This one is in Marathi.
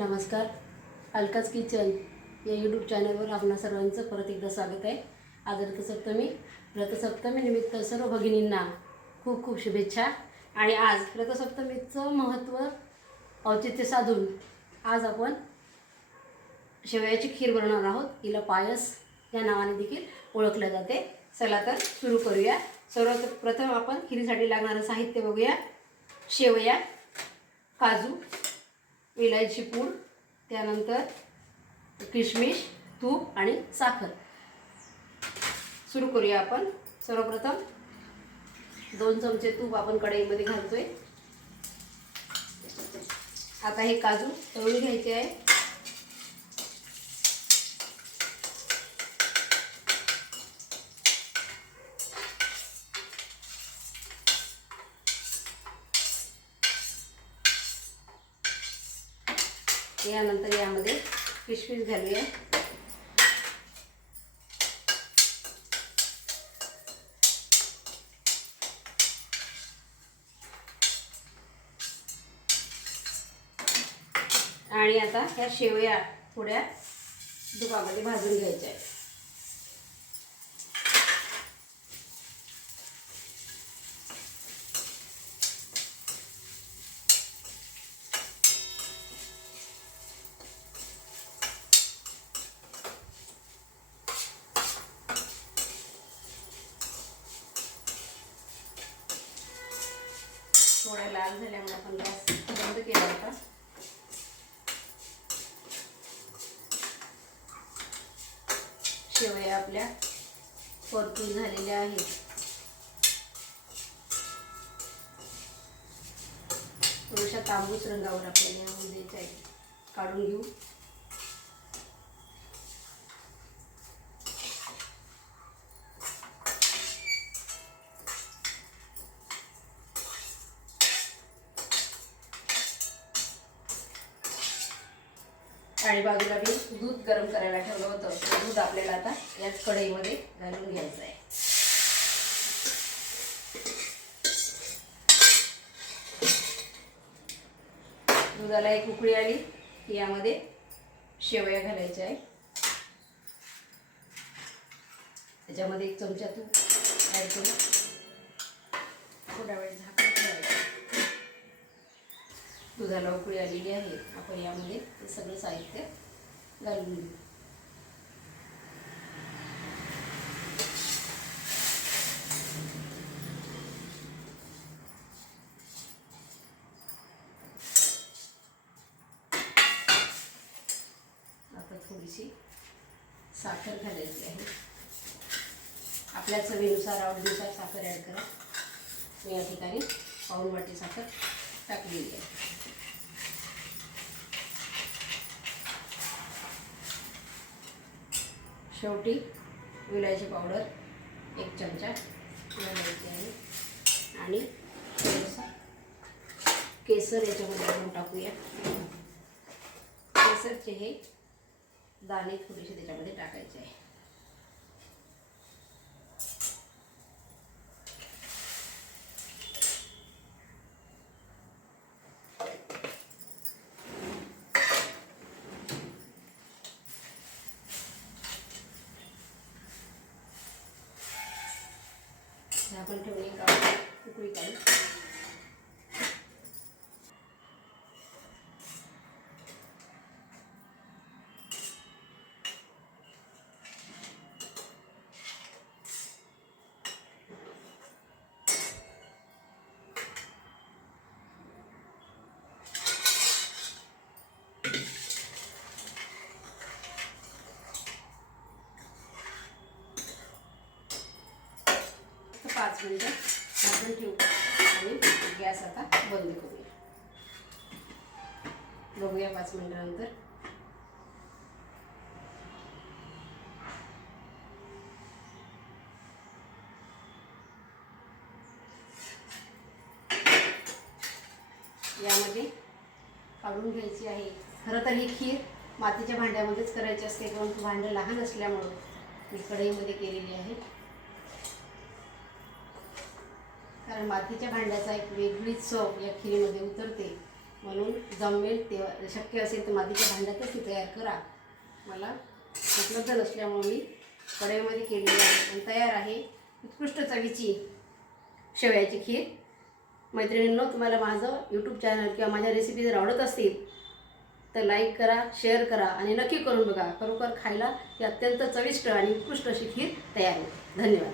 नमस्कार. अलकाज किचन या यूट्यूब चॅनलवर आपणा सर्वांचं परत एकदा स्वागत आहे. आज रथसप्तमी निमित्त सर्व भगिनींना खूप खूप शुभेच्छा. आणि आज रथसप्तमीचं महत्त्व औचित्य साधून आज आपण शेवयाची खीर बनवणार आहोत. हिला पायस या नावाने देखील ओळखले जाते. चला तर सुरू करूया. सर्वप्रथम आपण खीरीसाठी लागणारं साहित्य बघूया. शेवया, काजू, इलायची पूड, त्यानंतर किशमिश, तूप आणि साखर. सुरू करूया आपण. सर्वप्रथम 2 चमचे तूप आपण कढईमध्ये घालतोय. आता हे काजू तळून घ्यायचे आहे. यानंतर यामध्ये किशमिश घालूया. आणि आता ह्या शेवया थोड्या तुपामध्ये भाजून घ्यायच्या आहेत. थोड्या लाल झाल्यामुळे आपण गॅस बंद केला होता. शेवया आपल्या परतून झालेल्या आहेत. थोड्याशा तांबूस रंगावर आपल्याला यामध्ये द्यायचं आहे. काढून घेऊ. आणि बाजूला मी दूध गरम करायला ठेवलं होतं. दूध आपल्याला आता याच कढईमध्ये घालून घ्यायचं आहे. दुधाला एक उकळी आली की यामध्ये शेवया घालायच्या आहे. त्याच्यामध्ये 1 चमचा तूप ॲड करून थोडा वेळ झाकून ठेवायचं. दुधाला उकळी आलेली आहे. आपण यामध्ये हे सगळं साहित्य घालून घेऊ. आता थोडीशी साखर घालायची आहे. आपल्या चवीनुसार आवडीनुसार साखर ॲड करा. मी या ठिकाणी पाऊण वाटी साखर टाकलेली आहे. शेवटी विलायची पावडर 1 चमचा घालायची आहे. आणि केसर याच्यामध्ये आपण टाकूया. केसरचे हे दाणे थोडेसे त्याच्यामध्ये टाकायचे आहे. आपण ठेवून एक उकळी काढू. तर 5 मिनिटं झाकून ठेवू आणि गॅस आता बंद करूया. बघूया 5 मिनिटानंतर. यामध्ये काढून घ्यायची आहे. खरं तर ही खीर मातीच्या भांड्यामध्येच करायची असते, परंतु भांडं लहान असल्यामुळं मी कढईमध्ये केलेली आहे. कारण मातीच्या भांड्याचा एक वेगळीच चव या खीरीमध्ये उतरते. म्हणून जमेल तेव्हा शक्य असेल तर मातीच्या भांड्यातच ती तयार करा. मला उपलब्ध नसल्यामुळे मी कढईमध्ये केलेली आहे आणि तयार आहे उत्कृष्ट चवीची शेवयाची खीर. मैत्रिणींनो, तुम्हाला माझं यूट्यूब चॅनल किंवा माझ्या रेसिपी जर आवडत असतील तर लाईक करा, शेअर करा आणि नक्की करून बघा. खरोखर खायला ही अत्यंत चविष्ट आणि उत्कृष्ट अशी खीर तयार होते. धन्यवाद.